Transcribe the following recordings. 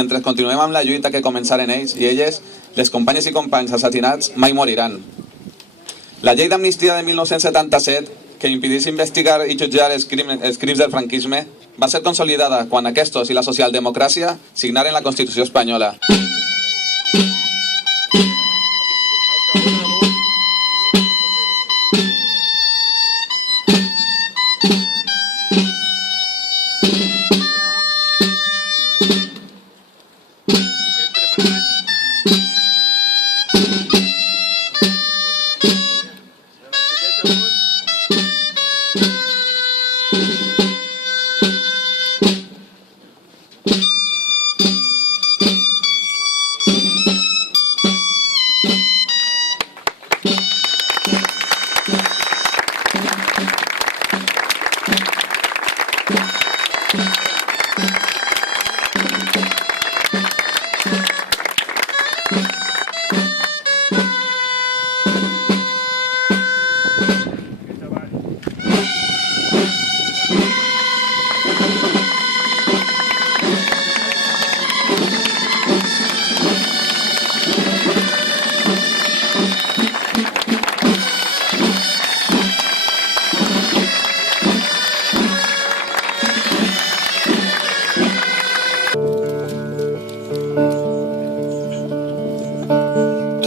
Mentre continuem amb la lluita que començaren ells i elles, les companyes i companys assassinats mai moriran. La llei d'amnistia de 1977, que impedís investigar i jutjar els crims del franquisme, va ser consolidada quan aquests i la socialdemocràcia signaren la Constitució espanyola.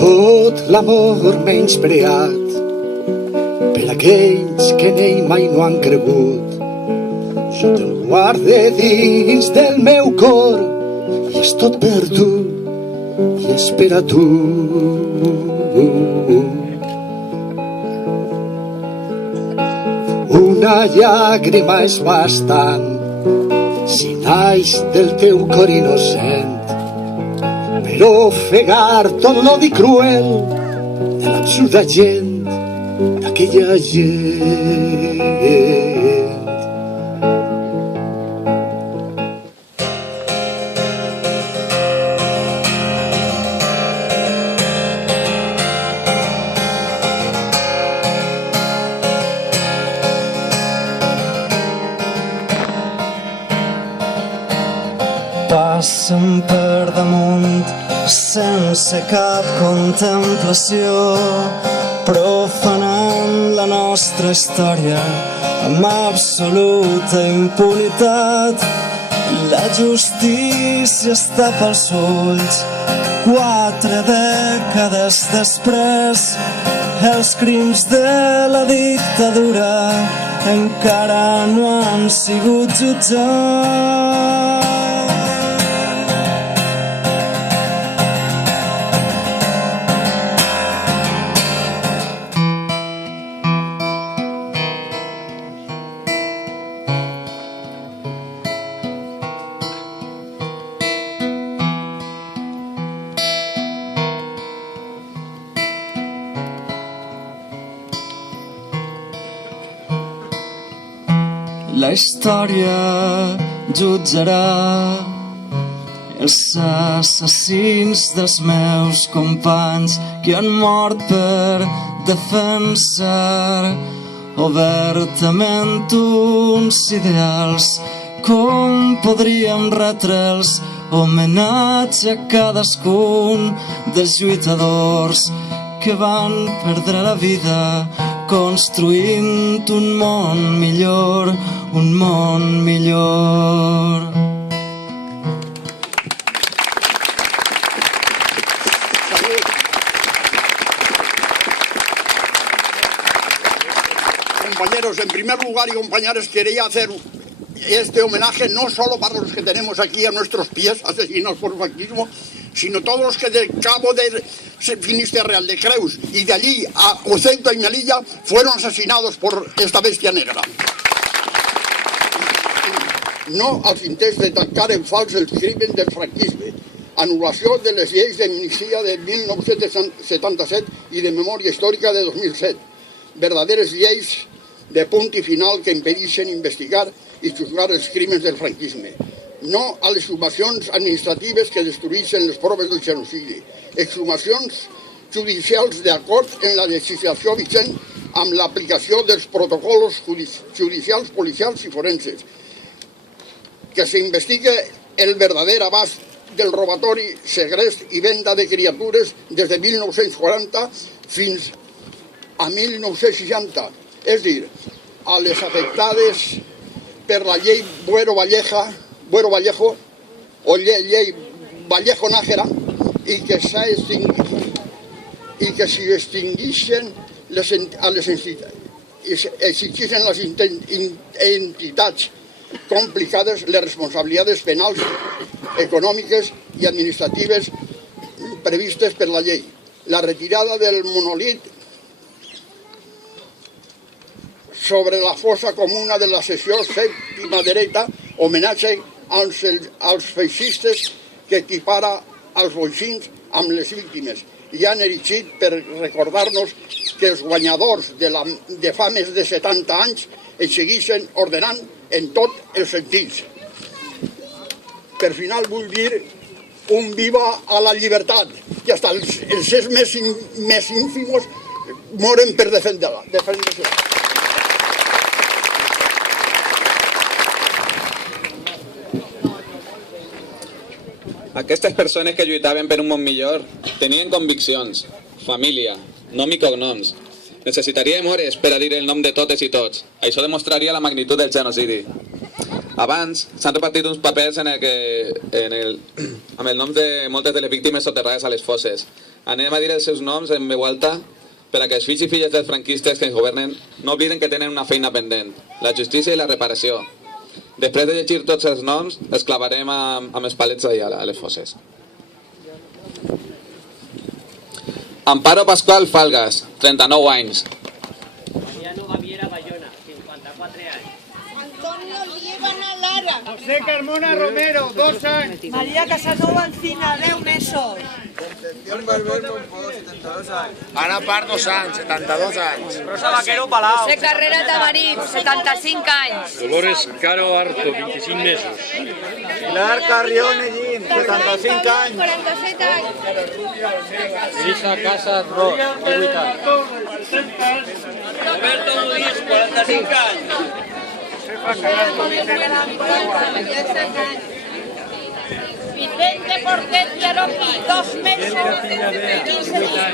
Tot l'amor menyspreat per aquells que en ell mai no han cregut, jo te'l guarde dins del meu cor i és tot per tu i és per a tu. Una llàgrima és bastant si naix del teu cor innocent per ofegar tot l'odi cruel de l'absurda gent, d'aquella gent. Passen per damunt sense cap contemplació, profanant la nostra història amb absoluta impunitat. La justícia es tapa els ulls 4 dècades després. Els crims de la dictadura encara no han sigut jutjats. La història jutjarà els assassins dels meus companys que han mort per defensar obertament uns ideals. Com podríem retre'ls homenatge a cadascun dels lluitadors que van perdre la vida construint un món millor, un món millor. Compañeros, en primer lugar y compañeras, quería hacer este homenaje no solo para los que tenemos aquí a nuestros pies, asesinados por franquismo, sino todos los que del Cabo de Finisterre, de Creus, y de allí a Ceuta y Melilla fueron asesinados por esta bestia negra. No als intents de tancar en fals el crimen del franquisme, anul·lació de les lleis d'amnistia de 1977 i de memòria històrica de 2007, verdaderes lleis de punt i final que impedeixen investigar i juzgar els crímens del franquisme. No a les exhumacions administratives que destrueixen les proves del genocidi, exhumacions judicials d'acord en la legislació vigent amb l'aplicació dels protocols judicials, policials i forenses, que s'investigue el verdader abast del robatori, segrest i venda de criatures des de 1940 fins a 1960, és a dir, a les afectades per la llei Buero Vallejo o llei Vallejo-Nájera i que s'hi extingeixen exigeixen les entitats complicades les responsabilitats penals, econòmiques i administratives previstes per la llei. La retirada del monolit sobre la fossa comuna de la secció sèptima dreta, homenatge als feixistes que equipara els boixins amb les víctimes i han erigit per recordar-nos que els guanyadors de fa més de 70 anys es segueixen ordenant en tots els sentits. Per final vull dir un viva a la llibertat, que hasta els éssers més ínfimos moren per defendre-la. Aquestes persones que lluitaven per un món millor tenien conviccions, família, nom i cognoms. Necessitaríem hores per a dir el nom de totes i tots. Això demostraria la magnitud del genocidi. Abans s'han repartit uns papers amb el nom de moltes de les víctimes soterrades a les fosses. Anem a dir els seus noms en veu alta per a que els fills i filles dels franquistes que ens governen no obliden que tenen una feina pendent, la justícia i la reparació. Després de llegir tots els noms, els clavarem amb els palets allà a les fosses. Amparo Pascual Falgas, 39 anys. Mariano Gaviera Bayona, 54 anys. Antonio Liébana Lara. José Carmona Romero, 2 anys. María Casanova Encina, 10 mesos. Ana Pardo Sanz, 72 anys. Rosa Vaquero Palau. José Carrera Tamarit, 75 anys. Dolores Caro Harto, 25 mesos. Pilar Carrión Ellín, 75 anys. 47 anys. Elisa Casas Roig, 18 anys. Roberto Luis, 45 anys. Vicente Portet Yaroqui, 2 mesos y 15 días.